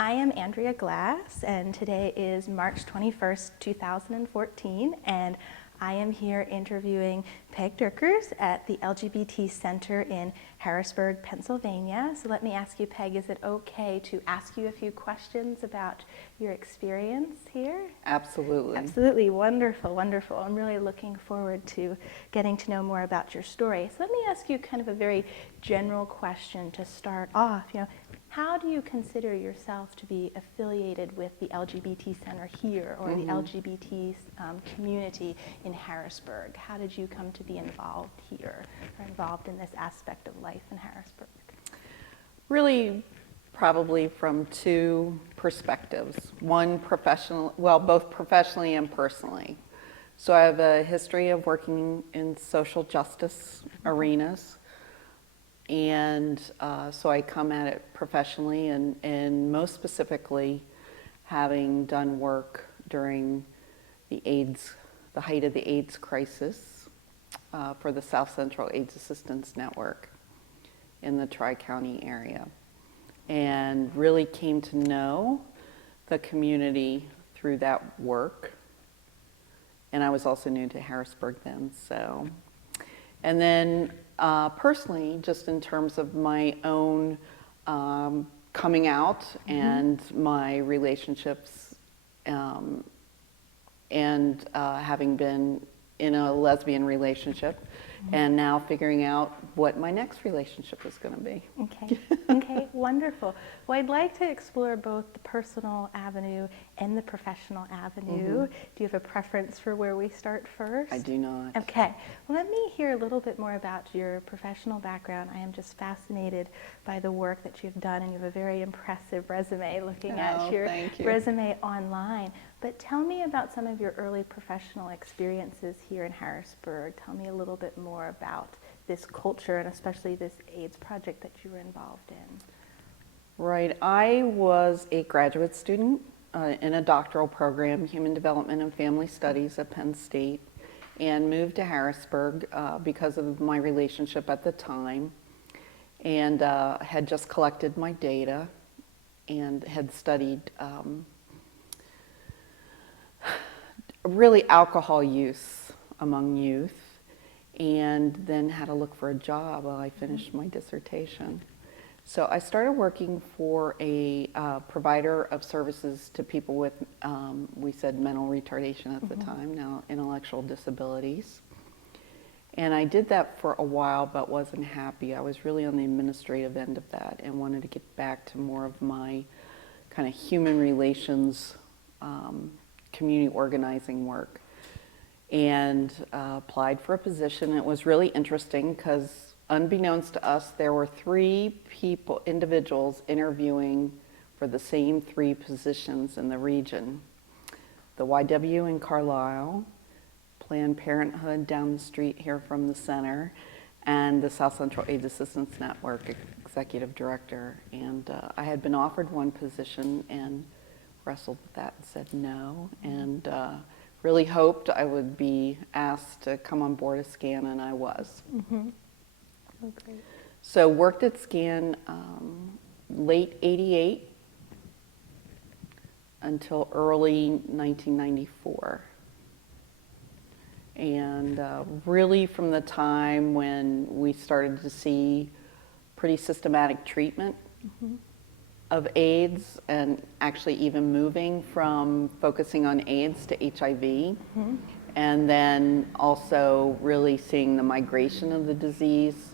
I am Andrea Glass, and today is March 21st, 2014, and I am here interviewing Peg Diekers at the LGBT Center in Harrisburg, Pennsylvania. So let me ask you, Peg, is it okay to ask you a few questions about your experience here? Absolutely. Absolutely. Wonderful, wonderful. I'm really looking forward to getting to know more about your story. So let me ask you kind of a very general question to start off. How do you consider yourself to be affiliated with the LGBT Center here or the LGBT community in Harrisburg? How did you come to be involved here or involved in this aspect of life in Harrisburg? Really, probably from two perspectives. One professional, well, both professionally and personally. So I have a history of working in social justice arenas. And so I come at it professionally and most specifically having done work during the height of the AIDS crisis for the South Central AIDS Assistance Network in the Tri-County area. And really came to know the community through that work. And I was also new to Harrisburg then, so. And then personally, just in terms of my own coming out and my relationships and having been in a lesbian relationship and now figuring out what my next relationship is going to be. Okay, okay, wonderful. Well, I'd like to explore both the personal avenue and the professional avenue. Do you have a preference for where we start first? I do not. Okay, well, let me hear a little bit more about your professional background. I am just fascinated by the work that you've done, and you have a very impressive resume looking at your resume online. But tell me about some of your early professional experiences here in Harrisburg. Tell me a little bit more about this culture and especially this AIDS project that you were involved in. Right. I was a graduate student in a doctoral program, Human Development and Family Studies at Penn State, and moved to Harrisburg because of my relationship at the time, and had just collected my data and had studied really alcohol use among youth, and then had to look for a job while I finished my dissertation. So I started working for a provider of services to people with, we said mental retardation at the time, now intellectual disabilities. And I did that for a while, but wasn't happy. I was really on the administrative end of that and wanted to get back to more of my kind of human relations, community organizing work. And applied for a position. It was really interesting because unbeknownst to us, there were three individuals interviewing for the same three positions in the region. The YW in Carlisle, Planned Parenthood down the street here from the center, and the South Central AIDS Assistance Network executive director. And I had been offered one position and wrestled with that and said no. And really hoped I would be asked to come on board a SCAN, and I was. Oh, great. So worked at SCAN late '88 until early 1994. And really from the time when we started to see pretty systematic treatment of AIDS, and actually even moving from focusing on AIDS to HIV, and then also really seeing the migration of the disease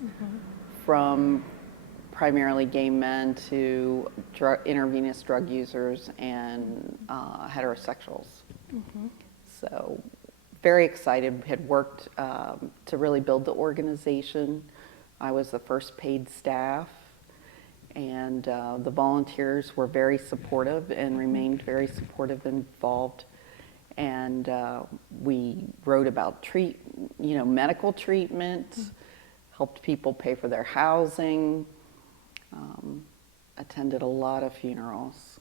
from primarily gay men to intravenous drug users and heterosexuals. So very excited, had worked to really build the organization. I was the first paid staff. And the volunteers were very supportive and remained very supportive and involved. And we wrote about medical treatment, helped people pay for their housing, attended a lot of funerals,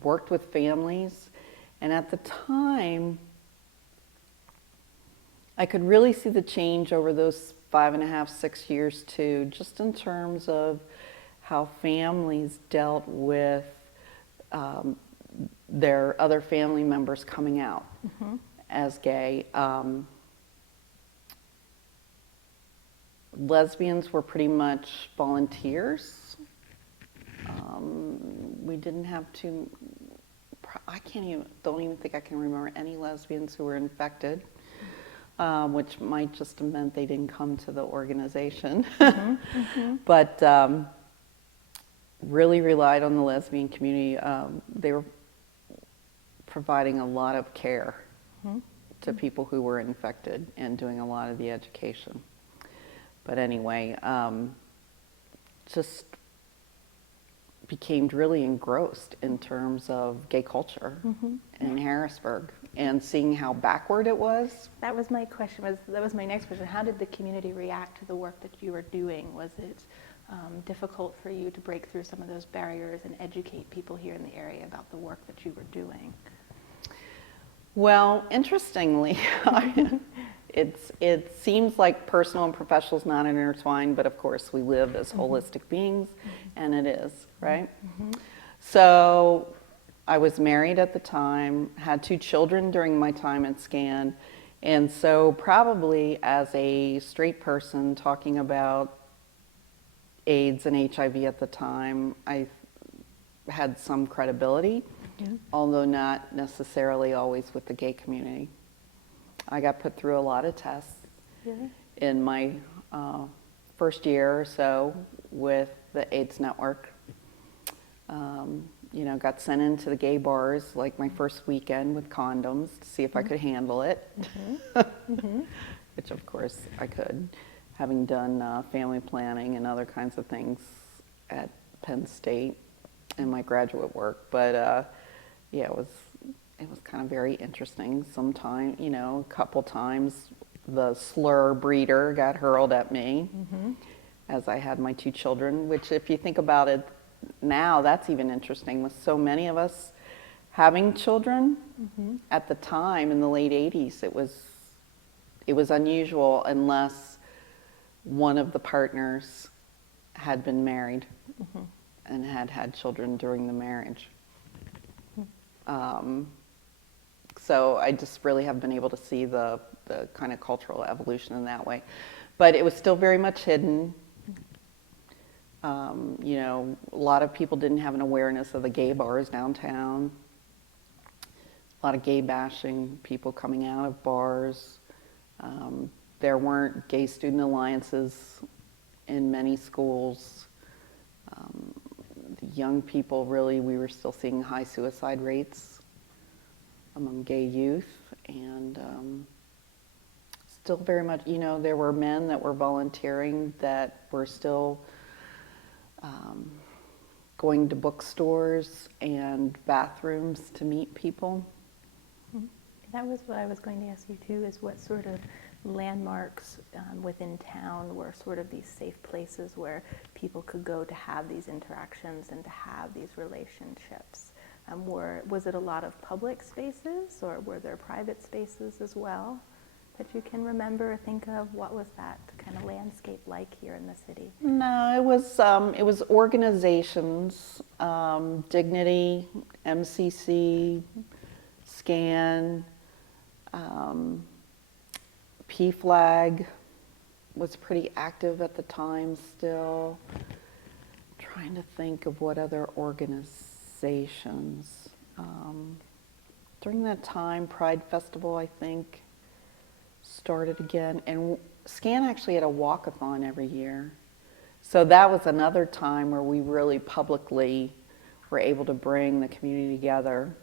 worked with families. And at the time, I could really see the change over those 5.5, 6 years too, just in terms of how families dealt with their other family members coming out as gay. Lesbians were pretty much volunteers. We didn't have to, don't even think I can remember any lesbians who were infected, which might just have meant they didn't come to the organization. But really relied on the lesbian community. They were providing a lot of care to people who were infected and doing a lot of the education. But anyway, just became really engrossed in terms of gay culture in Harrisburg and seeing how backward it was. That was my question. That was my next question. How did the community react to the work that you were doing? Was it difficult for you to break through some of those barriers and educate people here in the area about the work that you were doing? Well, interestingly, it seems like personal and professional is not intertwined, but of course we live as holistic beings, and it is, right? So I was married at the time, had 2 children during my time at SCAN, and so probably as a straight person talking about AIDS and HIV at the time, I had some credibility, although not necessarily always with the gay community. I got put through a lot of tests in my first year or so with the AIDS Network. You know, got sent into the gay bars like my first weekend with condoms to see if I could handle it, which of course I could, having done family planning and other kinds of things at Penn State in my graduate work. But yeah, it was kind of very interesting. Sometime, you know, a couple times the slur breeder got hurled at me as I had my 2 children, which if you think about it now, that's even interesting with so many of us having children. At the time in the late 80s, it was unusual unless one of the partners had been married and had children during the marriage. So I just really have been able to see the kind of cultural evolution in that way. But it was still very much hidden. You know, a lot of people didn't have an awareness of the gay bars downtown. A lot of gay bashing, people coming out of bars. There weren't gay student alliances in many schools. The young people, really, we were still seeing high suicide rates among gay youth, and still very much, you know, there were men that were volunteering that were still going to bookstores and bathrooms to meet people. That was what I was going to ask you too, is what sort of landmarks within town were sort of these safe places where people could go to have these interactions and to have these relationships? Was it a lot of public spaces, or were there private spaces as well that you can remember or think of? What was that kind of landscape like here in the city? No, it was organizations, Dignity, MCC, SCAN, PFLAG was pretty active at the time still. Trying to think of what other organizations. During that time, Pride Festival, I think, started again. And SCAN actually had a walkathon every year. So that was another time where we really publicly were able to bring the community together.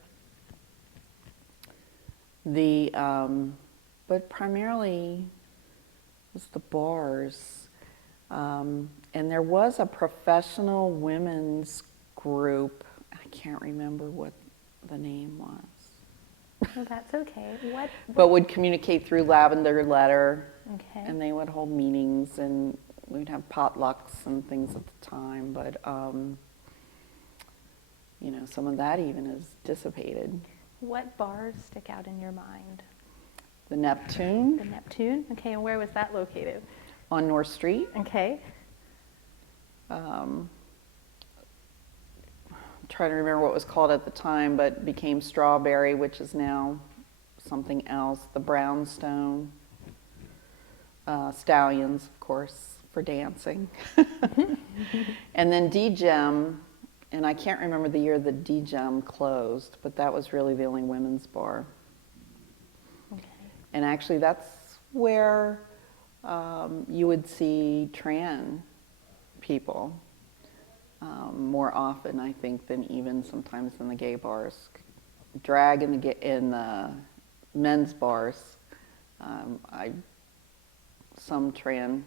But primarily it was the bars. And there was a professional women's group. I can't remember what the name was. Oh, that's okay. But would communicate through Lavender Letter. Okay. And they would hold meetings, and we'd have potlucks and things at the time. But, you know, some of that even is dissipated. What bars stick out in your mind? The Neptune. The Neptune? Okay, and where was that located? On North Street. Okay. trying to remember what it was called at the time, but became Strawberry, which is now something else. The Brownstone, Stallions, of course, for dancing. And then D-Gem, and I can't remember the year that D-Gem closed, but that was really the only women's bar. Okay. And actually that's where you would see trans people more often, I think, than even sometimes in the gay bars. Drag in the men's bars, some trans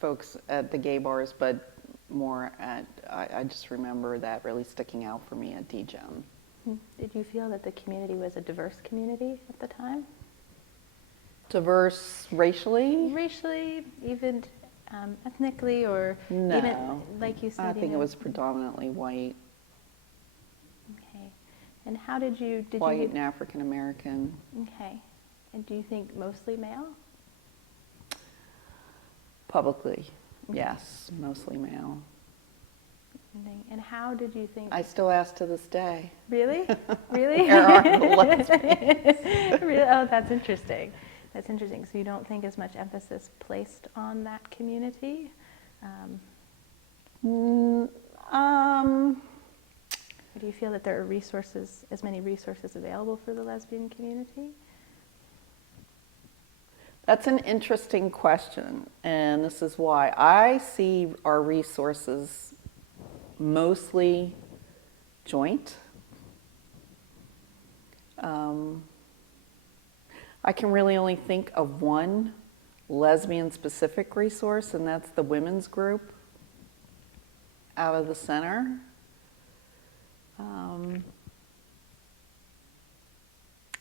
folks at the gay bars, but more at, I just remember that really sticking out for me at D-Gem. Did you feel that the community was a diverse community at the time? Diverse racially? Racially, even ethnically, or No. even, like you said, I think it was predominantly white. Okay. And how did you... White and African American. Okay. And do you think mostly male? Publicly, yes, mostly male. And how did you think... I still ask to this day. Really? Really? Where are the lesbians? Really? Oh, that's interesting. That's interesting. So you don't think as much emphasis placed on that community? Or do you feel that there are resources, as many resources available for the lesbian community? That's an interesting question, and this is why. I see our resources mostly joint. I can really only think of one lesbian-specific resource, and that's the women's group out of the center.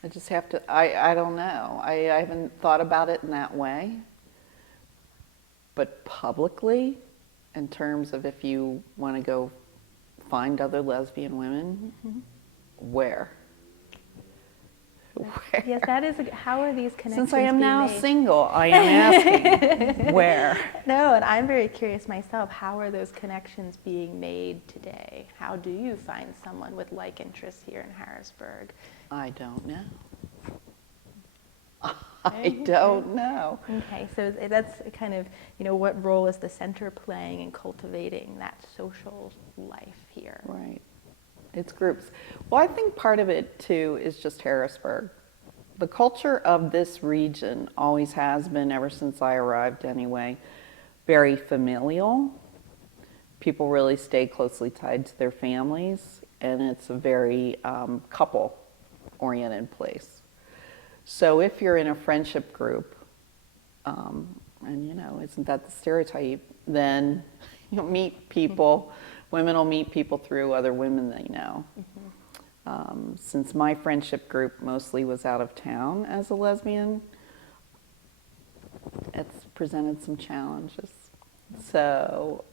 I just have to, I don't know. I haven't thought about it in that way. But publicly, in terms of if you want to go find other lesbian women, where? Where? Yes, that is. How are these connections Since I am being now made? single, I am asking where. No, and I'm very curious myself. How are those connections being made today? How do you find someone with like interests here in Harrisburg? I don't know. I don't know. Okay, so that's kind of, what role is the center playing in cultivating that social life here? Right. It's groups. Well, I think part of it too is just Harrisburg. The culture of this region always has been, ever since I arrived anyway, very familial. People really stay closely tied to their families, and it's a very couple-oriented place. So if you're in a friendship group, and isn't that the stereotype, then you'll meet people. Women will meet people through other women they know. Since my friendship group mostly was out of town as a lesbian, it's presented some challenges. So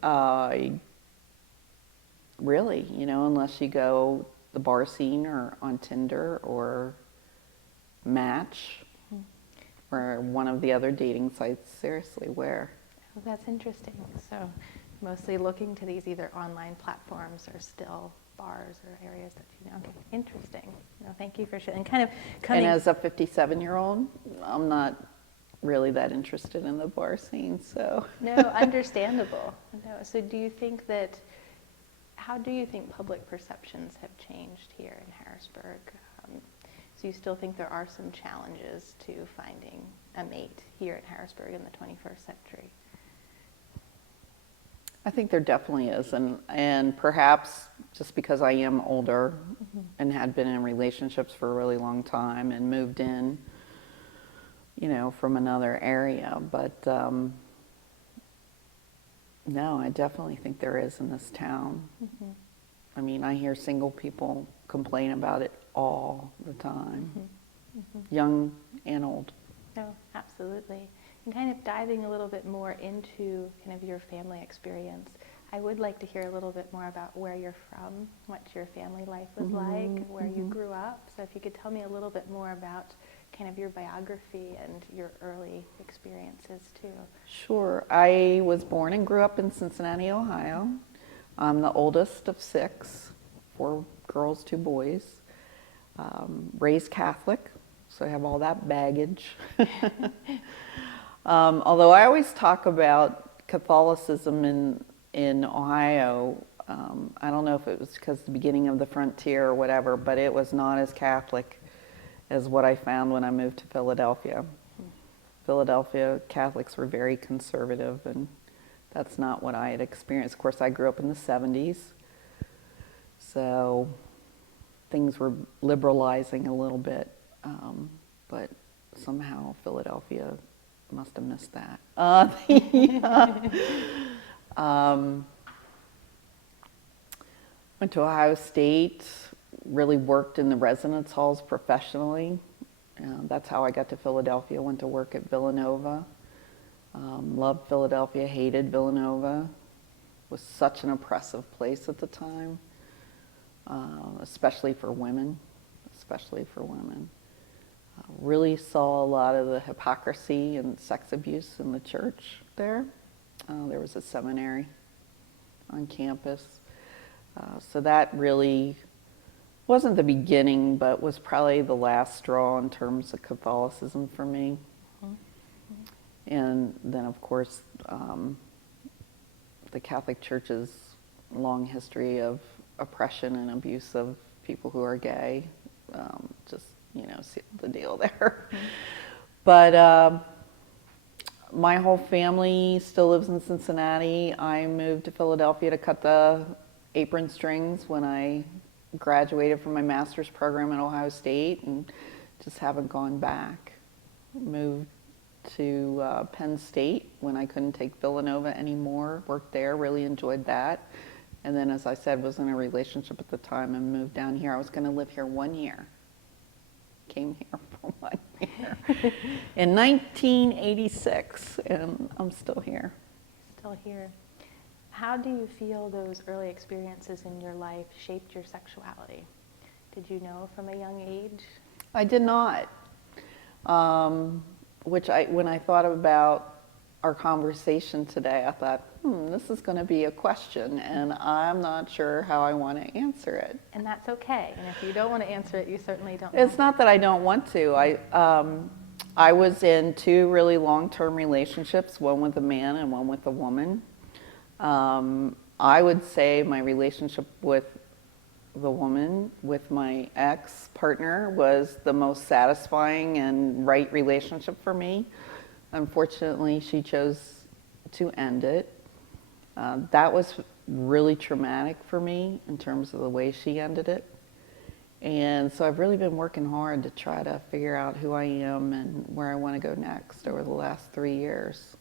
really, unless you go the bar scene or on Tinder or Match or one of the other dating sites, seriously, where? Oh, that's interesting. So mostly looking to these either online platforms or still bars or areas that you know. Okay, interesting. No, thank you for sharing. And kind of coming. And as a 57-year-old, I'm not really that interested in the bar scene, so. No, understandable. No. So do you think that, how do you think public perceptions have changed here in Harrisburg? So you still think there are some challenges to finding a mate here in Harrisburg in the 21st century? I think there definitely is, and perhaps just because I am older and had been in relationships for a really long time and moved in, from another area, but no, I definitely think there is in this town. I mean, I hear single people complain about it all the time, young and old. No, absolutely. And kind of diving a little bit more into kind of your family experience, I would like to hear a little bit more about where you're from, what your family life was like, where you grew up. So if you could tell me a little bit more about kind of your biography and your early experiences too. Sure. I was born and grew up in Cincinnati, Ohio. I'm the oldest of 6, 4 girls, 2 boys. Raised Catholic, so I have all that baggage. Although I always talk about Catholicism in Ohio, I don't know if it was because the beginning of the frontier or whatever, but it was not as Catholic as what I found when I moved to Philadelphia. Philadelphia Catholics were very conservative, and that's not what I had experienced. Of course, I grew up in the 70s, so things were liberalizing a little bit, but somehow Philadelphia must have missed that. Went to Ohio State, really worked in the residence halls professionally. That's how I got to Philadelphia, went to work at Villanova. Loved Philadelphia, hated Villanova. Was such an oppressive place at the time, especially for women, really saw a lot of the hypocrisy and sex abuse in the church there. There was a seminary on campus. So that really wasn't the beginning, but was probably the last straw in terms of Catholicism for me. And then, of course, the Catholic Church's long history of oppression and abuse of people who are gay, just, seal the deal there. But my whole family still lives in Cincinnati. I moved to Philadelphia to cut the apron strings when I graduated from my master's program at Ohio State, and just haven't gone back. Moved to Penn State when I couldn't take Villanova anymore, worked there, really enjoyed that. And then, as I said, was in a relationship at the time and moved down here. I was going to live here 1 year. Came here for 1 year in 1986, and I'm still here. Still here. How do you feel those early experiences in your life shaped your sexuality? Did you know from a young age? I did not. When I thought about our conversation today, I thought, this is going to be a question, and I'm not sure how I want to answer it. And that's okay. And if you don't want to answer it, you certainly don't. It's not that I don't want to. I was in 2 really long-term relationships, one with a man and one with a woman. I would say my relationship with the woman, with my ex-partner, was the most satisfying and right relationship for me. Unfortunately, she chose to end it. That was really traumatic for me in terms of the way she ended it. And so I've really been working hard to try to figure out who I am and where I want to go next over the last 3 years.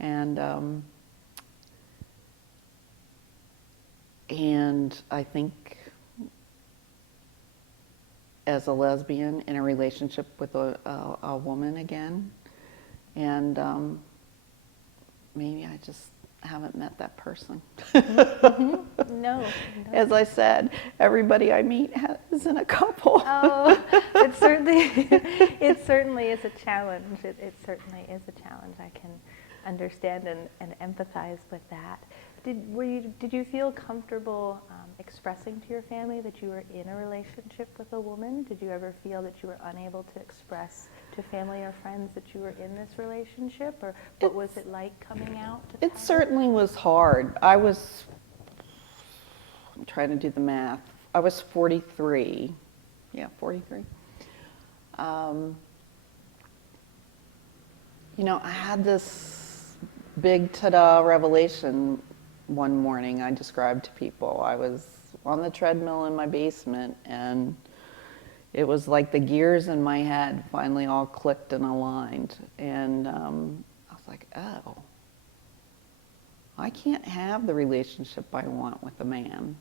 And I think as a lesbian in a relationship with a woman again, and maybe I just haven't met that person. No. As I said, everybody I meet isn't a couple. Oh, it certainly is a challenge. It certainly is a challenge. I can understand and empathize with that. Did you feel comfortable expressing to your family that you were in a relationship with a woman? Did you ever feel that you were unable to express to family or friends that you were in this relationship? Or what was it like coming out? It certainly was hard. I'm trying to do the math. I was 43. Yeah, 43. I had this big ta-da revelation one morning I described to people. I was on the treadmill in my basement, and it was like the gears in my head finally all clicked and aligned. And I was like, oh, I can't have the relationship I want with a man.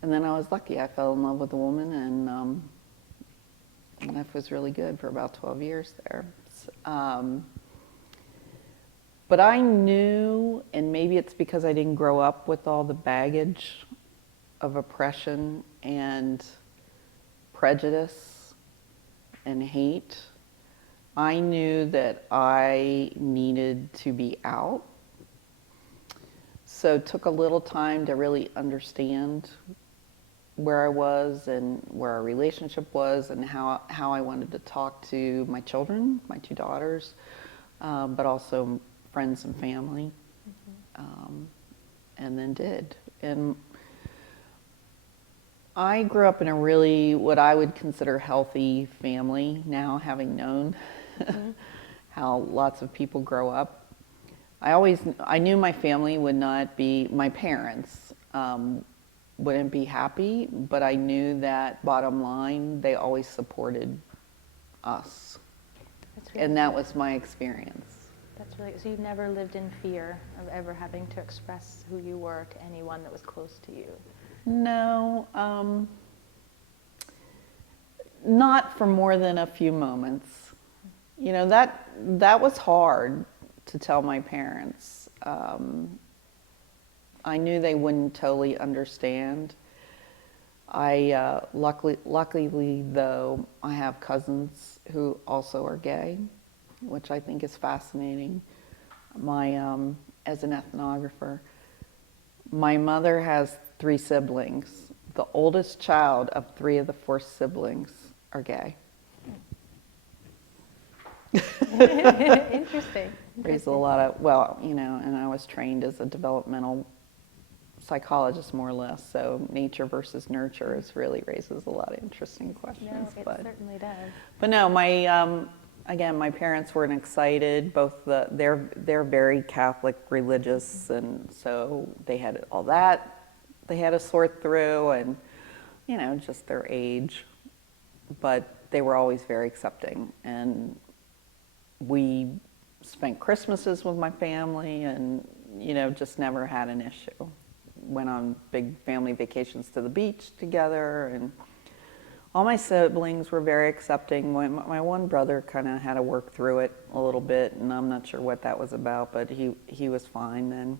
And then I was lucky. I fell in love with a woman, and life was really good for about 12 years there. But I knew, and maybe it's because I didn't grow up with all the baggage of oppression and prejudice and hate, I knew that I needed to be out so took a little time to really understand where I was and where our relationship was and how I wanted to talk to my children, my two daughters, but also friends and family, and then did. And I grew up in a really, what I would consider healthy family now, having known how lots of people grow up. I knew my family would not be, my parents wouldn't be happy, but I knew that bottom line, they always supported us. Really and that was my experience. That's really, so you never lived in fear of ever having to express who you were to anyone that was close to you? No, not for more than a few moments. You know, that was hard to tell my parents. I knew they wouldn't totally understand. Luckily though, I have cousins who also are gay, which I think is fascinating. As an ethnographer, my mother has 3 siblings. The oldest child of 3 of the 4 siblings are gay. Interesting. Raised a lot of, well, you know, and I was trained as a developmental psychologist, more or less, so nature versus nurture really raises a lot of interesting questions. No, it certainly does. But no, again, my parents weren't excited. They're very Catholic religious, and so they had all that they had to sort through, and you know, just their age. But they were always very accepting, and we spent Christmases with my family, and you know, just never had an issue. Went on big family vacations to the beach together, and all my siblings were very accepting. My one brother kind of had to work through it a little bit, and I'm not sure what that was about, but he was fine then.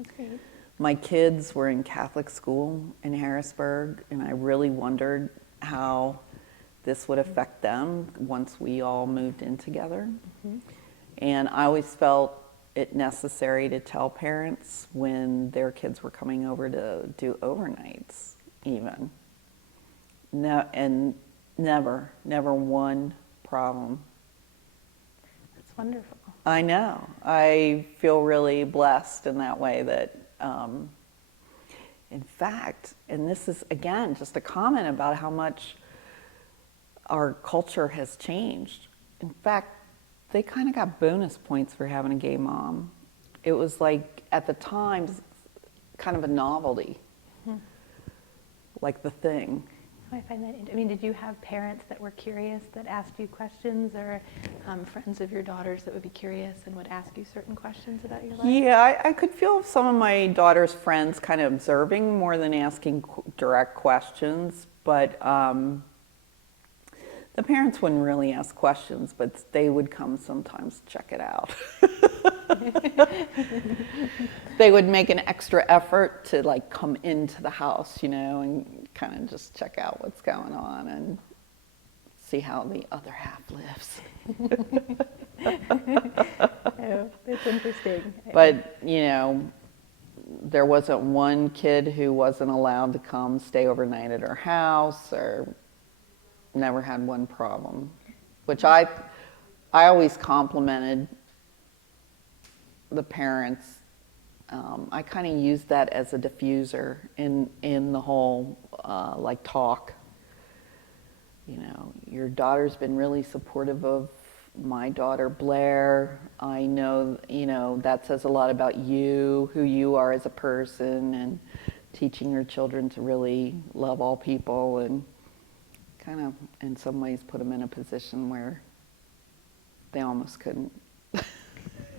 Okay. My kids were in Catholic school in Harrisburg, and I really wondered how this would affect them once we all moved in together. Mm-hmm. And I always felt it necessary to tell parents when their kids were coming over to do overnights, even. No, and never one problem. That's wonderful. I know. I feel really blessed in that way that, in fact, and this is, again, just a comment about how much our culture has changed. In fact, they kind of got bonus points for having a gay mom. It was like, at the time, kind of a novelty, like the thing. I find that, I mean, did you have parents that were curious that asked you questions, or friends of your daughters that would be curious and would ask you certain questions about your life? Yeah, I could feel some of my daughter's friends kind of observing more than asking direct questions, but the parents wouldn't really ask questions, but they would come sometimes to check it out. They would make an extra effort to like come into the house, you know, and kind of just check out what's going on and see how the other half lives. Oh, that's interesting. But, you know, there wasn't one kid who wasn't allowed to come stay overnight at our house, or never had one problem, which I always complimented the parents. I kind of used that as a diffuser in the whole like talk. You know, your daughter's been really supportive of my daughter Blair. I know, you know, that says a lot about you, who you are as a person, and teaching your children to really love all people, and kind of in some ways put them in a position where they almost couldn't.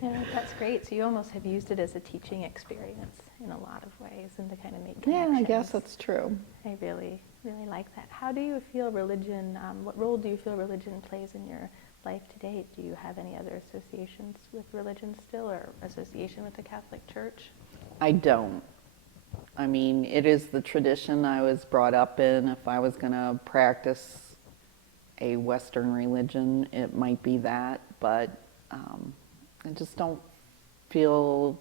Yeah, that's great. So you almost have used it as a teaching experience in a lot of ways, and to kind of make connections. Yeah, I guess that's true. I really, really like that. How do you feel religion, what role do you feel religion plays in your life today? Do you have any other associations with religion still, or association with the Catholic Church? I don't. I mean, it is the tradition I was brought up in. If I was going to practice a Western religion, it might be that, but I just don't feel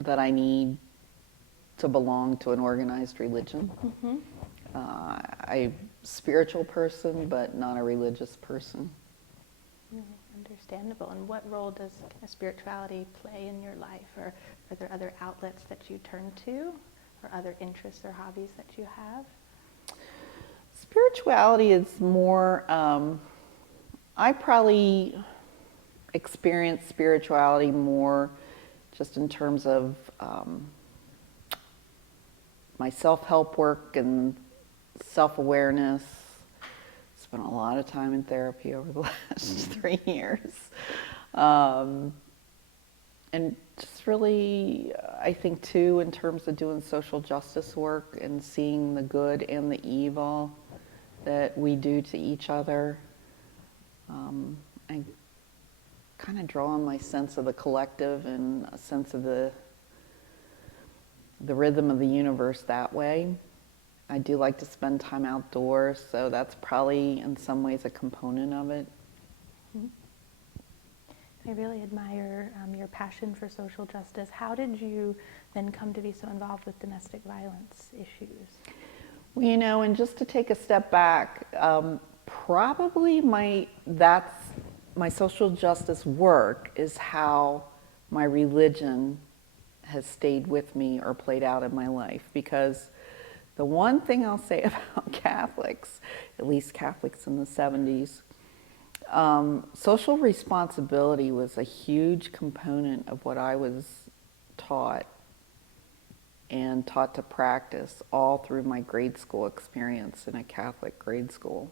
that I need to belong to an organized religion. Mm-hmm. I'm a spiritual person, but not a religious person. Really understandable. And what role does kind of spirituality play in your life? Or are there other outlets that you turn to, or other interests or hobbies that you have? Spirituality is more, I probably experience spirituality more just in terms of my self-help work and self-awareness. Spent a lot of time in therapy over the last 3 years. And just really, I think too, in terms of doing social justice work and seeing the good and the evil that we do to each other, I kind of draw on my sense of the collective and a sense of the rhythm of the universe that way. I do like to spend time outdoors, so that's probably in some ways a component of it. I really admire your passion for social justice. How did you then come to be so involved with domestic violence issues? Well, you know, and just to take a step back, probably my social justice work is how my religion has stayed with me or played out in my life. Because the one thing I'll say about Catholics, at least Catholics in the 70s, social responsibility was a huge component of what I was taught and taught to practice all through my grade school experience in a Catholic grade school.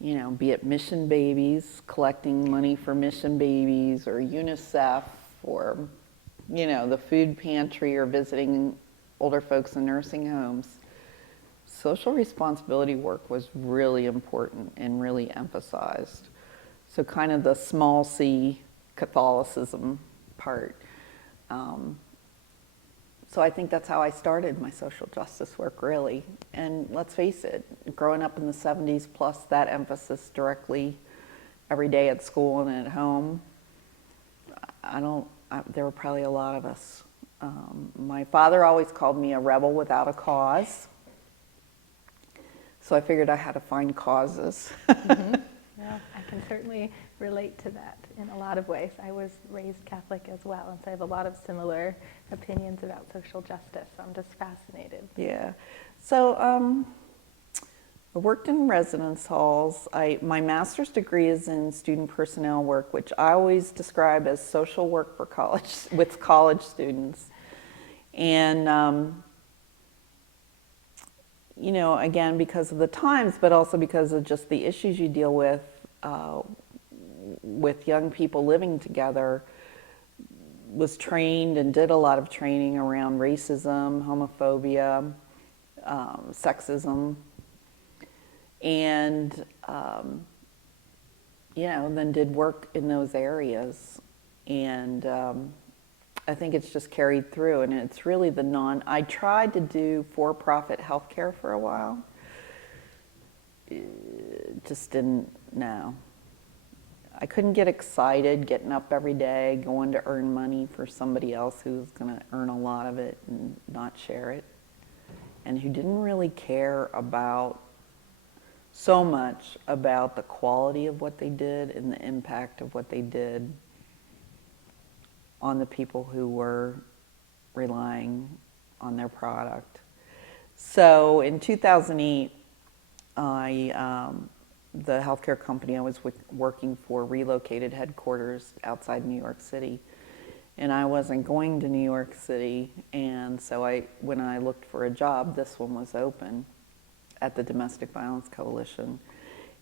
You know, be it mission babies, collecting money for mission babies, or UNICEF, or, you know, the food pantry, or visiting older folks in nursing homes. Social responsibility work was really important and really emphasized. So kind of the small c Catholicism part. So I think that's how I started my social justice work, really. And let's face it, growing up in the 70s, plus that emphasis directly every day at school and at home, there were probably a lot of us. My father always called me a rebel without a cause. So I figured I had to find causes. Mm-hmm. Well, I can certainly relate to that in a lot of ways. I was raised Catholic as well, and so I have a lot of similar opinions about social justice. So I'm just fascinated. Yeah. So I worked in residence halls. My master's degree is in student personnel work, which I always describe as social work for college, with college students. And you know, again, because of the times, but also because of just the issues you deal with young people living together, was trained and did a lot of training around racism, homophobia, sexism, and, you know, then did work in those areas. And I think it's just carried through, and it's really I tried to do for-profit healthcare for a while. Just didn't know. I couldn't get excited getting up every day, going to earn money for somebody else who was going to earn a lot of it and not share it, and who didn't really care so much about the quality of what they did and the impact of what they did on the people who were relying on their product. So in 2008, the healthcare company I was working for relocated headquarters outside New York City. And I wasn't going to New York City, and so when I looked for a job, this one was open at the Domestic Violence Coalition.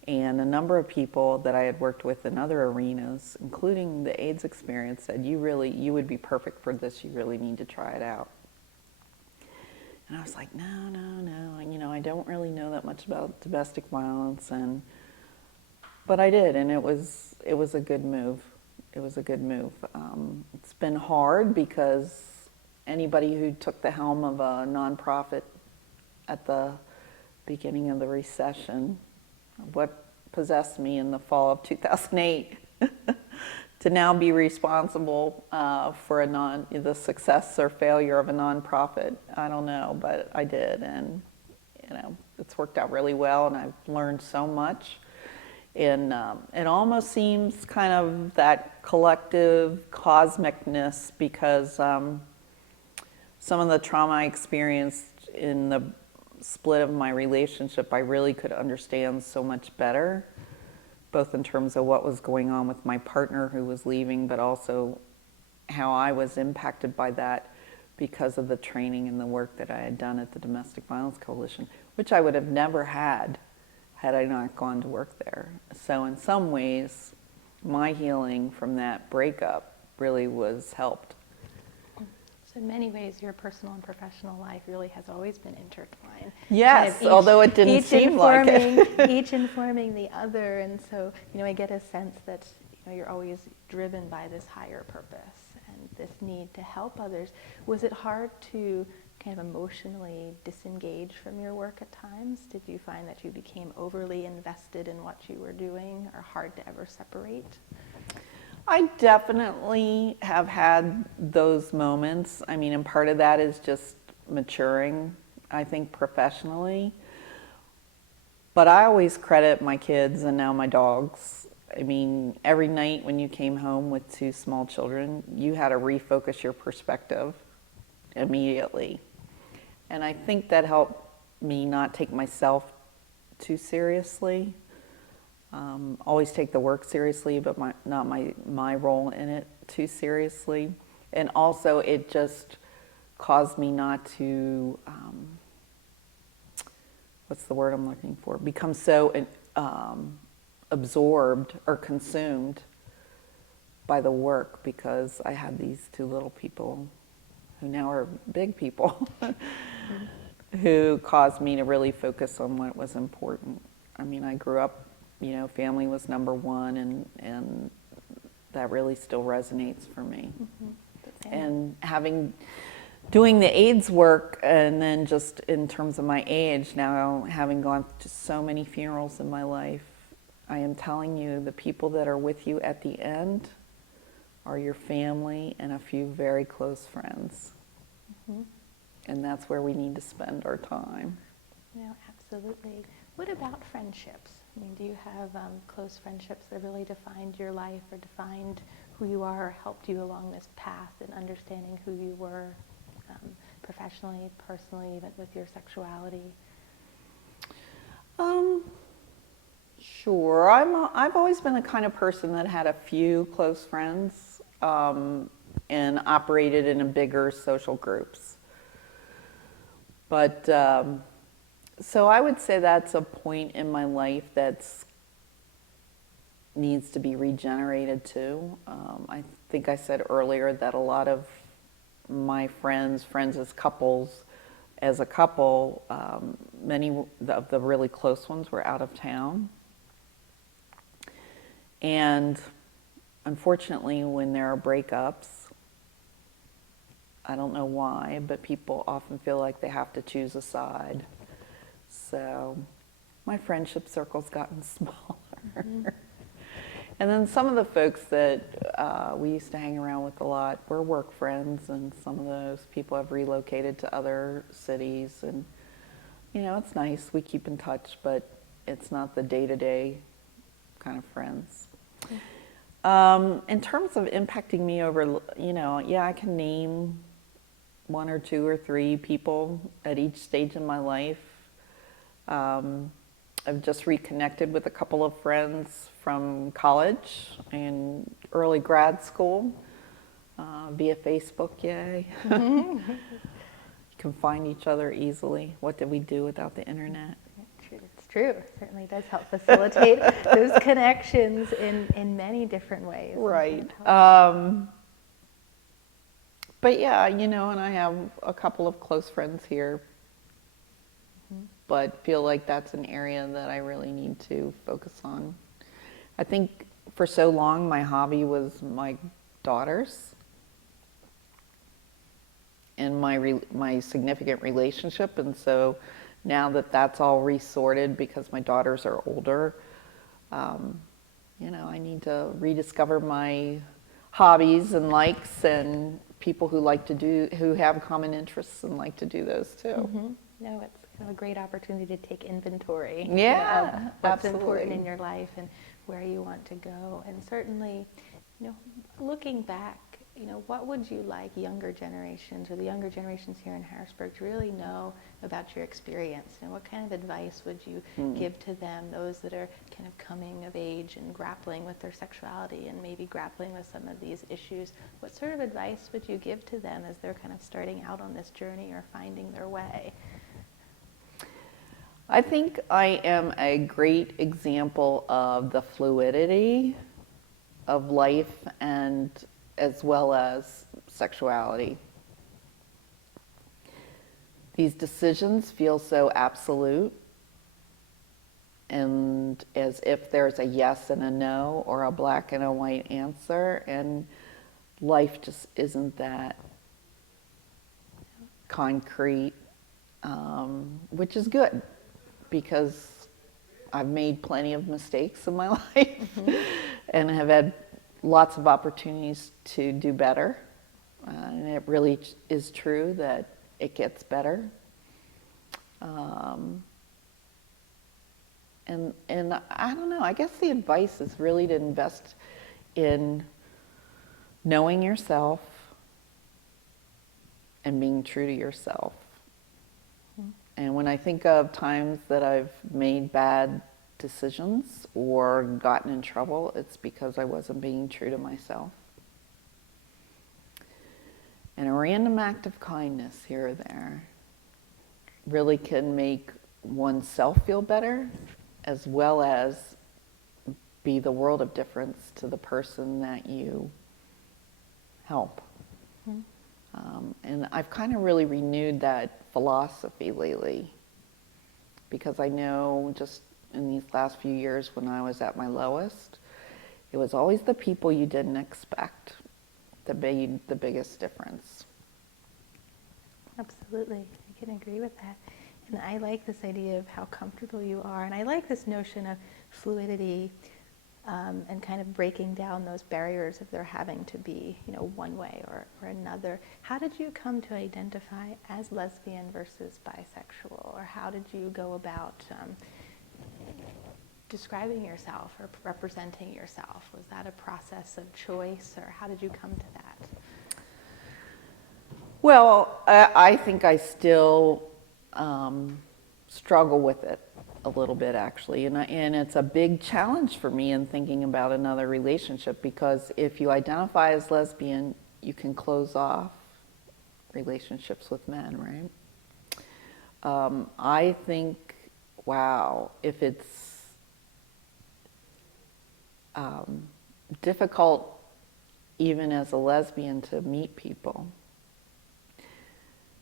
And a number of people that I had worked with in other arenas, including the AIDS experience, said, you would be perfect for this, you really need to try it out. And I was like, no, you know, I don't really know that much about domestic violence, but I did, and it was a good move. It was a good move. It's been hard because anybody who took the helm of a nonprofit at the beginning of the recession, what possessed me in the fall of 2008 to to now be responsible for the success or failure of a nonprofit. I don't know, but I did, and it's worked out really well, and I've learned so much. And it almost seems kind of that collective cosmicness, because some of the trauma I experienced in the split of my relationship, I really could understand so much better, both in terms of what was going on with my partner who was leaving, but also how I was impacted by that because of the training and the work that I had done at the Domestic Violence Coalition, which I would have never had I not gone to work there. So in some ways, my healing from that breakup really was helped. So in many ways, your personal and professional life really has always been intertwined. Yes, although it didn't seem like it. Each informing the other, and so I get a sense that you're always driven by this higher purpose and this need to help others. Was it hard to kind of emotionally disengage from your work at times? Did you find that you became overly invested in what you were doing, or hard to ever separate? I definitely have had those moments. I mean, and part of that is just maturing, I think, professionally. But I always credit my kids and now my dogs. I mean, every night when you came home with 2 small children, you had to refocus your perspective immediately. And I think that helped me not take myself too seriously. Always take the work seriously, but not my role in it too seriously. And also it just caused me not to, what's the word I'm looking for? Become so absorbed or consumed by the work, because I had these 2 little people who now are big people who caused me to really focus on what was important. I mean, I grew up, family was number one, and that really still resonates for me. Mm-hmm. And doing the AIDS work, and then just in terms of my age now, having gone to so many funerals in my life, I am telling you, the people that are with you at the end are your family and a few very close friends. Mm-hmm. And that's where we need to spend our time. Yeah, absolutely. What about friendships? I mean, do you have close friendships that really defined your life, or defined who you are, or helped you along this path in understanding who you were professionally, personally, even with your sexuality? Sure. I've always been the kind of person that had a few close friends and operated in a bigger social groups. But so I would say that's a point in my life that's needs to be regenerated too. I think I said earlier that a lot of my friends as couples, many of the really close ones were out of town. And unfortunately, when there are breakups, I don't know why, but people often feel like they have to choose a side. So my friendship circle's gotten smaller. Mm-hmm. And then some of the folks that we used to hang around with a lot were work friends, and some of those people have relocated to other cities. And, it's nice. We keep in touch, but it's not the day-to-day kind of friends. Mm-hmm. In terms of impacting me over, I can name 1 or 2 or 3 people at each stage in my life. I've just reconnected with a couple of friends from college and early grad school via Facebook, yay. You can find each other easily. What did we do without the internet? It's true. It certainly does help facilitate those connections in many different ways. Right. But yeah, and I have a couple of close friends here. But feel like that's an area that I really need to focus on. I think for so long my hobby was my daughters and my significant relationship, and so now that that's all resorted because my daughters are older, I need to rediscover my hobbies and likes, and people who have common interests and like to do those too. No, it's kind of a great opportunity to take inventory Yeah, of what's absolutely. important in your life and where you want to go. And certainly, looking back, what would you like younger generations or the younger generations here in Harrisburg to really know about your experience? And what kind of advice would you give to them, those that are kind of coming of age and grappling with their sexuality and maybe grappling with some of these issues? What sort of advice would you give to them as they're kind of starting out on this journey or finding their way? I think I am a great example of the fluidity of life and as well as sexuality. These decisions feel so absolute and as if there's a yes and a no or a black and a white answer, and life just isn't that concrete, which is good because I've made plenty of mistakes in my life and have had lots of opportunities to do better. And it really is true that it gets better. And I don't know, I guess the advice is really to invest in knowing yourself and being true to yourself. And when I think of times that I've made bad decisions or gotten in trouble, it's because I wasn't being true to myself. And a random act of kindness here or there really can make oneself feel better, as well as be the world of difference to the person that you help. And I've kind of really renewed that philosophy lately, because I know just in these last few years when I was at my lowest, it was always the people you didn't expect that made the biggest difference. Absolutely, I can agree with that. And I like this idea of how comfortable you are, and I like this notion of fluidity and kind of breaking down those barriers if they're having to be, one way or another. How did you come to identify as lesbian versus bisexual, or how did you go about describing yourself or representing yourself? Was that a process of choice, or how did you come to that? Well, I think I still struggle with it a little bit, actually, and it's a big challenge for me in thinking about another relationship, because if you identify as lesbian, you can close off relationships with men, right? I think, wow, if it's difficult even as a lesbian to meet people,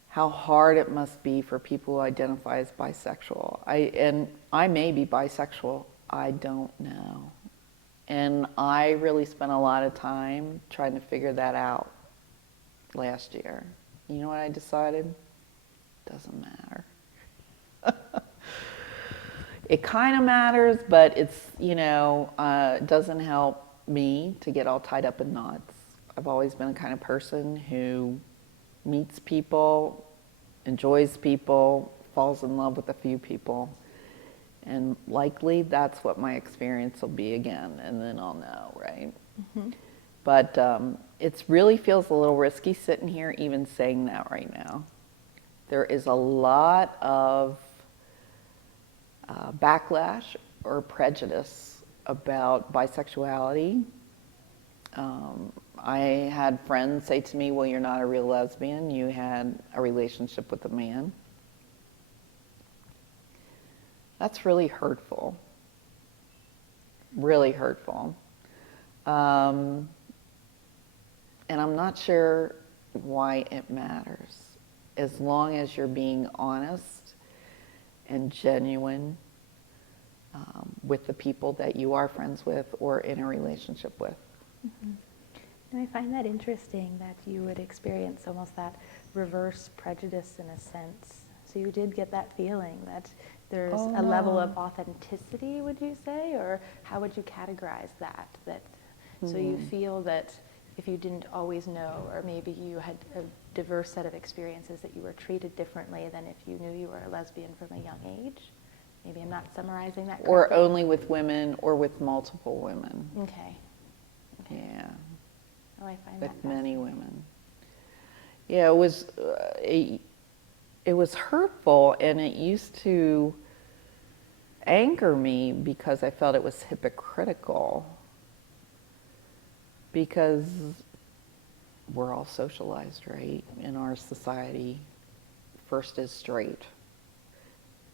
how hard it must be for people who identify as bisexual. I may be bisexual, I don't know. And I really spent a lot of time trying to figure that out last year. You know what I decided? Doesn't matter. It kind of matters, but it's, it doesn't help me to get all tied up in knots. I've always been the kind of person who meets people, enjoys people, falls in love with a few people. And likely that's what my experience will be again, and then I'll know, right? But it really feels a little risky sitting here even saying that right now. There is a lot of backlash or prejudice about bisexuality. I had friends say to me, well, you're not a real lesbian, you had a relationship with a man. That's really hurtful. Really hurtful. And I'm not sure why it matters, as long as you're being honest and genuine with the people that you are friends with or in a relationship with. And I find that interesting that you would experience almost that reverse prejudice in a sense. So you did get that feeling that there's a level of authenticity, would you say? Or how would you categorize that? So you feel that if you didn't always know, or maybe you had a diverse set of experiences that you were treated differently than if you knew you were a lesbian from a young age? Maybe I'm not summarizing that correctly. Or only with women or with multiple women. Okay. Yeah. Oh, I find With that many fascinating. women. Yeah, it was hurtful, and it used to anger me because I felt it was hypocritical. Because we're all socialized, right, in our society, first as straight.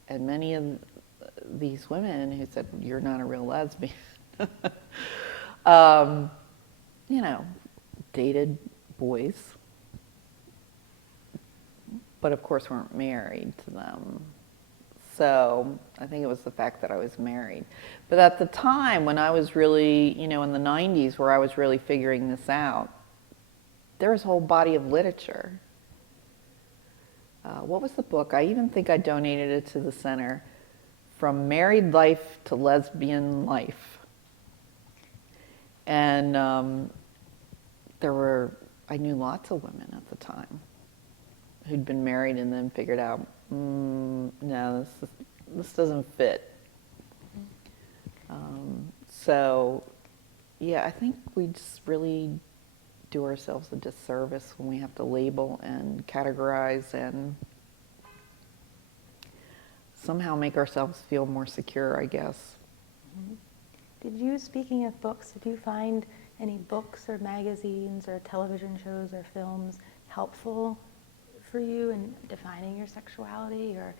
And many of these women who said, "You're not a real lesbian," you know, dated boys, but of course weren't married to them. So I think it was the fact that I was married. But at the time when I was really, in the 90s where I was really figuring this out, there was a whole body of literature. What was the book? I even think I donated it to the center. From Married Life to Lesbian Life. And I knew lots of women at the time who'd been married and then figured out, no, this doesn't fit. So, yeah, I think we just really do ourselves a disservice when we have to label and categorize and somehow make ourselves feel more secure, I guess. Mm-hmm. Did you, speaking of books, did you find any books or magazines or television shows or films helpful for you in defining your sexuality, or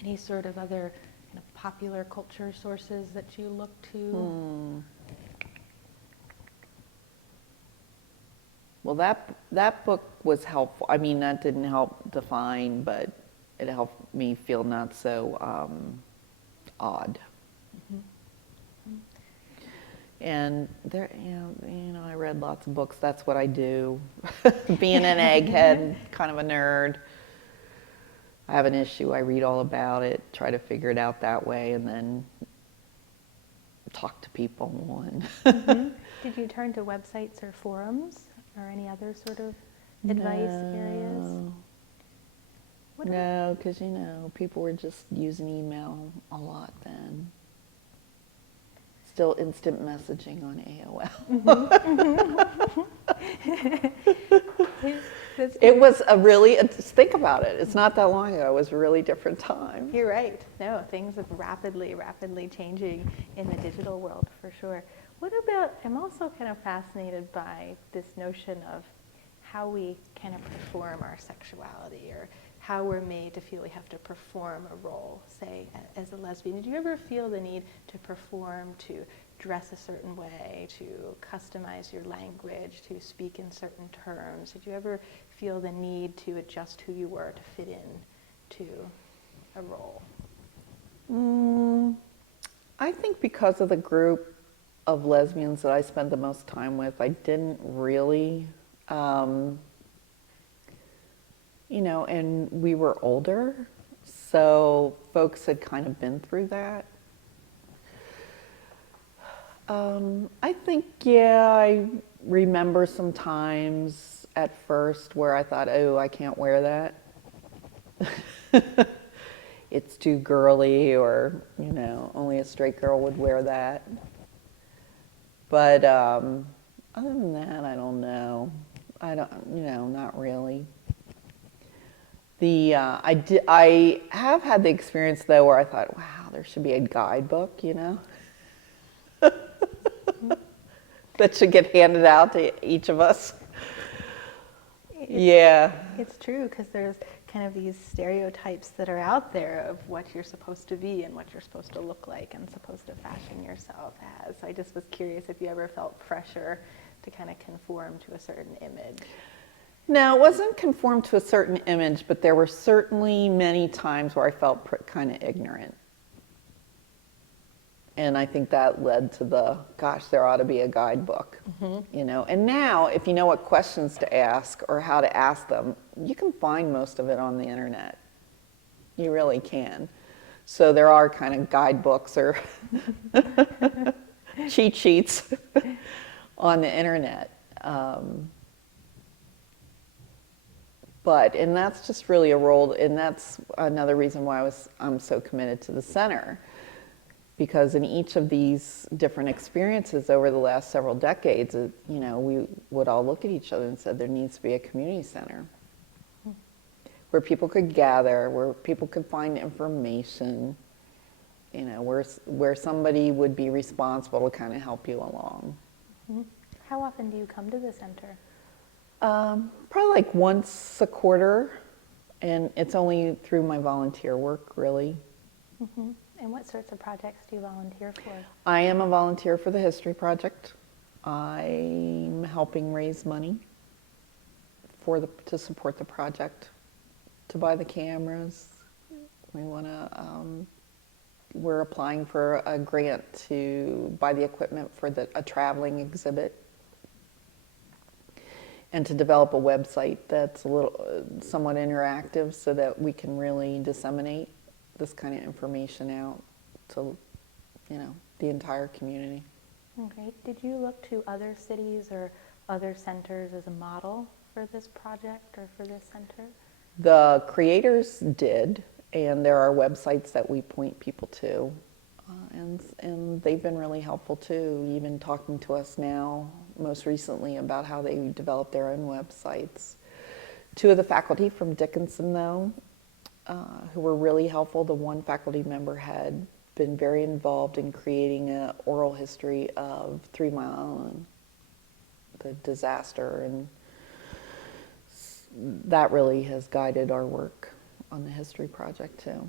any sort of other kind of popular culture sources that you look to? Well, that book was helpful. I mean, that didn't help define, but it helped me feel not so odd. Mm-hmm. And there, I read lots of books. That's what I do. Being an egghead, kind of a nerd. I have an issue. I read all about it, try to figure it out that way, and then talk to people. Mm-hmm. Did you turn to websites or forums or any other sort of advice areas? No, because people were just using email a lot then. Still instant messaging on AOL. It was think about it. It's not that long ago. It was a really different time. You're right. No, things are rapidly changing in the digital world for sure. What about, I'm also kind of fascinated by this notion of how we kind of perform our sexuality, or how we're made to feel we have to perform a role, say, as a lesbian. Did you ever feel the need to perform, to dress a certain way, to customize your language, to speak in certain terms? Did you ever feel the need to adjust who you were to fit in to a role? I think because of the group of lesbians that I spent the most time with, I didn't really, and we were older, so folks had kind of been through that. I think, I remember some times at first where I thought, oh, I can't wear that. It's too girly, or, only a straight girl would wear that. But other than that, I don't know. Not really. I have had the experience, though, where I thought, wow, there should be a guidebook, that should get handed out to each of us. It's true, because there's kind of these stereotypes that are out there of what you're supposed to be and what you're supposed to look like and supposed to fashion yourself as. So I just was curious if you ever felt pressure to kind of conform to a certain image. No, it wasn't conform to a certain image, but there were certainly many times where I felt kind of ignorant. And I think that led to there ought to be a guidebook, And now, if you know what questions to ask or how to ask them, you can find most of it on the internet. You really can. So there are kind of guidebooks or cheat sheets on the internet. And that's just really a role, and that's another reason why I'm so committed to the center, because in each of these different experiences over the last several decades, we would all look at each other and said there needs to be a community center where people could gather, where people could find information, where somebody would be responsible to kind of help you along. Mm-hmm. How often do you come to the center? Probably like once a quarter, and it's only through my volunteer work, really. Mm-hmm. And what sorts of projects do you volunteer for? I am a volunteer for the History Project. I'm helping raise money to support the project, to buy the cameras. We're applying for a grant to buy the equipment for a traveling exhibit, and to develop a website that's somewhat interactive so that we can really disseminate this kind of information out to, the entire community. Okay. Did you look to other cities or other centers as a model for this project or for this center? The creators did, and there are websites that we point people to, and they've been really helpful too, even talking to us now, most recently, about how they develop their own websites. Two of the faculty from Dickinson, though, who were really helpful. The one faculty member had been very involved in creating an oral history of 3 Mile Island, the disaster, and that really has guided our work on the history project too.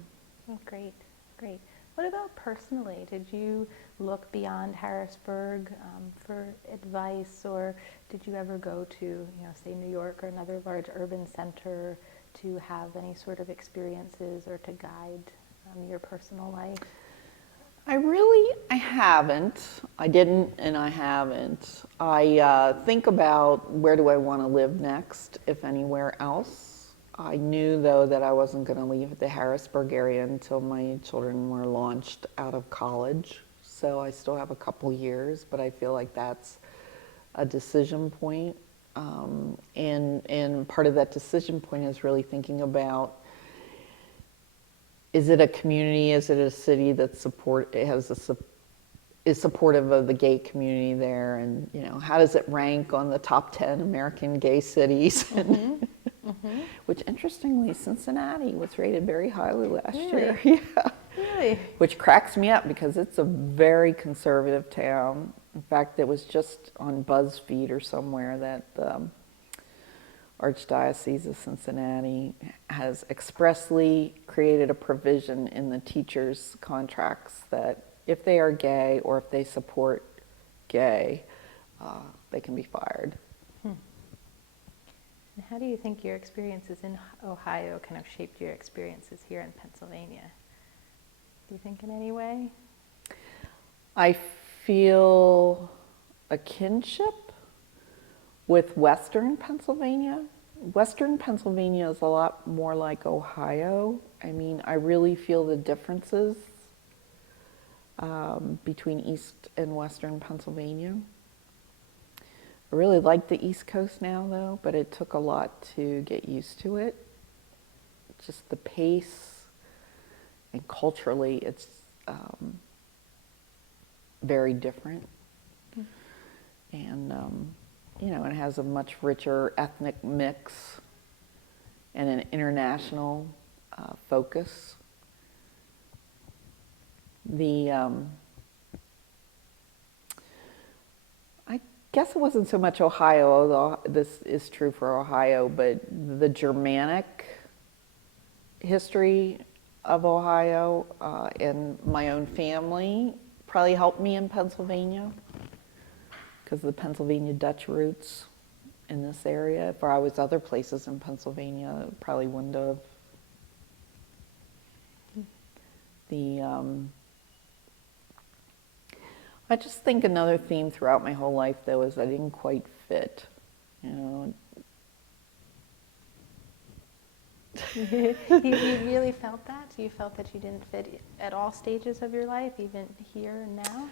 Oh, great, great. What about personally? Did you look beyond Harrisburg for advice, or did you ever go to, say New York or another large urban center to have any sort of experiences or to guide your personal life? I haven't. I didn't, and I haven't. I think about where do I want to live next, if anywhere else. I knew, though, that I wasn't going to leave the Harrisburg area until my children were launched out of college. So I still have a couple years, but I feel like that's a decision point. And part of that decision point is really thinking about, is it a community, is it a city that is supportive of the gay community there, and how does it rank on the top 10 American gay cities? Mm-hmm. Mm-hmm. Which, interestingly, Cincinnati was rated very highly last year. Yeah. Really? Which cracks me up because it's a very conservative town. In fact, it was just on BuzzFeed or somewhere that the Archdiocese of Cincinnati has expressly created a provision in the teachers' contracts that if they are gay or if they support gay, they can be fired. And how do you think your experiences in Ohio kind of shaped your experiences here in Pennsylvania? Do you think in any way? I feel a kinship with Western Pennsylvania. Western Pennsylvania is a lot more like Ohio. I mean, I really feel the differences between East and Western Pennsylvania. I really like the East Coast now, though, but it took a lot to get used to it. Just the pace, and culturally, it's very different. And, it has a much richer ethnic mix and an international focus. I guess it wasn't so much Ohio, although this is true for Ohio, but the Germanic history of Ohio and my own family probably helped me in Pennsylvania because of the Pennsylvania Dutch roots in this area. If I was other places in Pennsylvania, it probably wouldn't have. I just think another theme throughout my whole life, though, is I didn't quite fit. You really felt that? You felt that you didn't fit at all stages of your life, even here and now?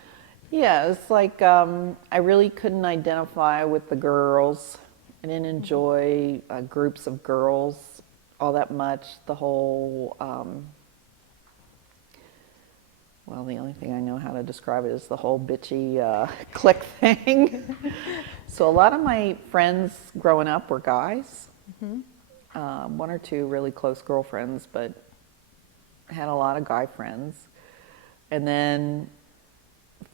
Yeah, it's like I really couldn't identify with the girls. I didn't enjoy groups of girls all that much. The whole, well, the only thing I know how to describe it is the whole bitchy clique thing. So a lot of my friends growing up were guys. One or two really close girlfriends, but I had a lot of guy friends. And then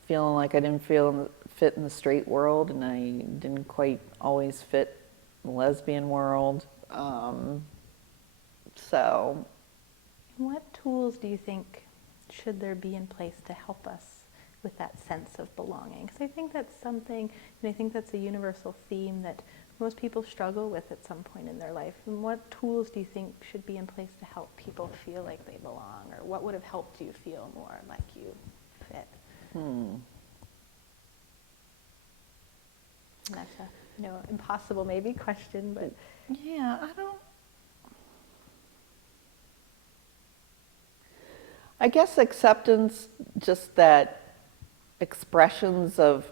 feeling like I didn't fit in the straight world, and I didn't quite always fit the lesbian world. So, What tools do you think should there be in place to help us with that sense of belonging? Because I think that's something, and I think that's a universal theme that most people struggle with at some point in their life. And what tools do you think should be in place to help people feel like they belong, or what would have helped you feel more like you fit? And that's a impossible maybe question, but yeah, I guess acceptance, just that expressions of,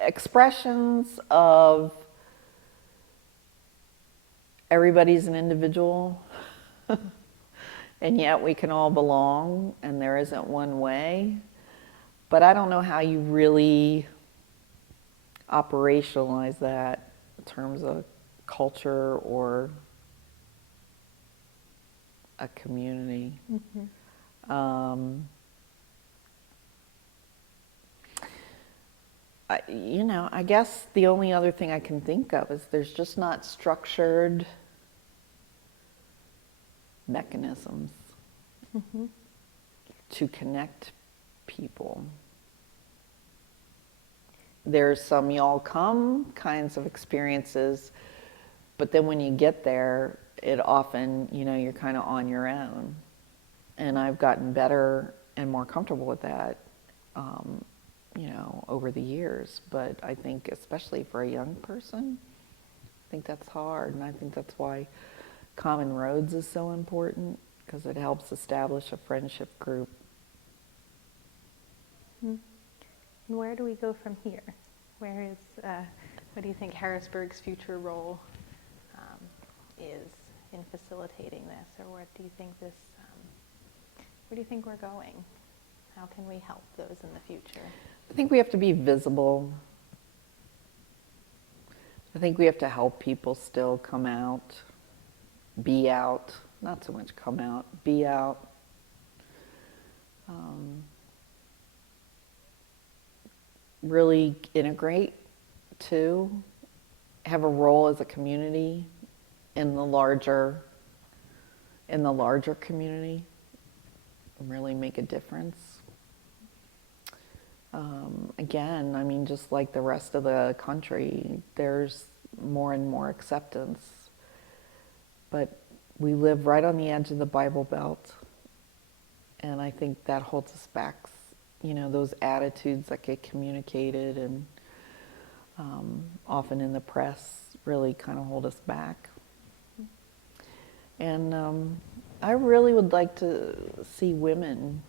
expressions of everybody's an individual, and yet we can all belong, and there isn't one way. But I don't know how you really operationalize that in terms of culture or a community. I guess the only other thing I can think of is there's just not structured mechanisms to connect people. There's some y'all come kinds of experiences, but then when you get there, it often, you're kind of on your own. And I've gotten better and more comfortable with that, over the years. But I think especially for a young person, I think that's hard. And I think that's why Common Roads is so important, because it helps establish a friendship group. And where do we go from here? What do you think Harrisburg's future role is in facilitating this, or where do you think we're going? How can we help those in the future? I think we have to be visible. I think we have to help people still come out, be out, not so much come out, be out. Really integrate too, have a role as a community in the larger community, and really make a difference. Again, I mean, just like the rest of the country, there's more and more acceptance, but we live right on the edge of the Bible Belt, and I think that holds us back. Those attitudes that get communicated and often in the press really kind of hold us back. And I really would like to see women,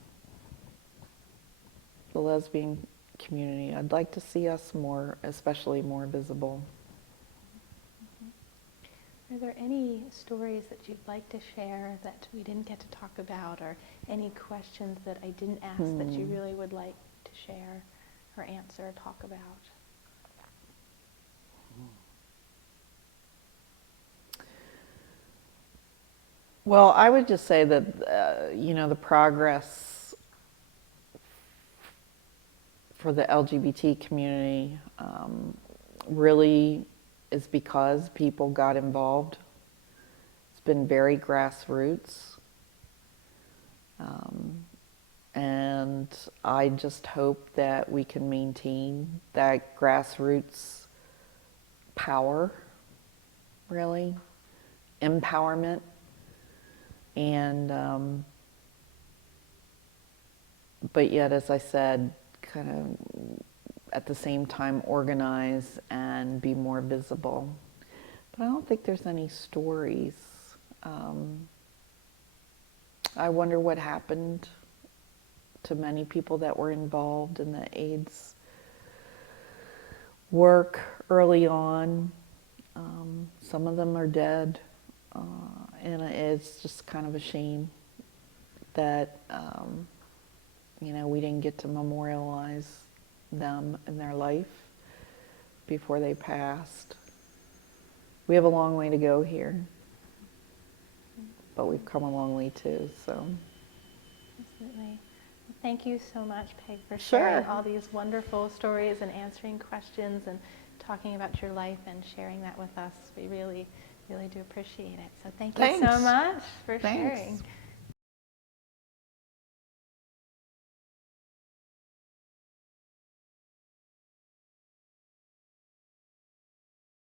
the lesbian community, I'd like to see us especially more visible. Are there any stories that you'd like to share that we didn't get to talk about, or any questions that I didn't ask that you really would like to share or answer or talk about? Well, I would just say that, the progress for the LGBT community really is because people got involved. It's been very grassroots. And I just hope that we can maintain that grassroots power, really, empowerment, and but yet, as I said, kind of at the same time organize and be more visible. But I don't think there's any stories. I wonder what happened to many people that were involved in the AIDS work early on. Some of them are dead, and it's just kind of a shame that we didn't get to memorialize them in their life before they passed. We have a long way to go here, but we've come a long way too. So, Absolutely. Thank you so much, Peg, for Sure. sharing all these wonderful stories and answering questions and talking about your life and sharing that with us. We really, really do appreciate it. So thank you so Thanks. much for Thanks. sharing.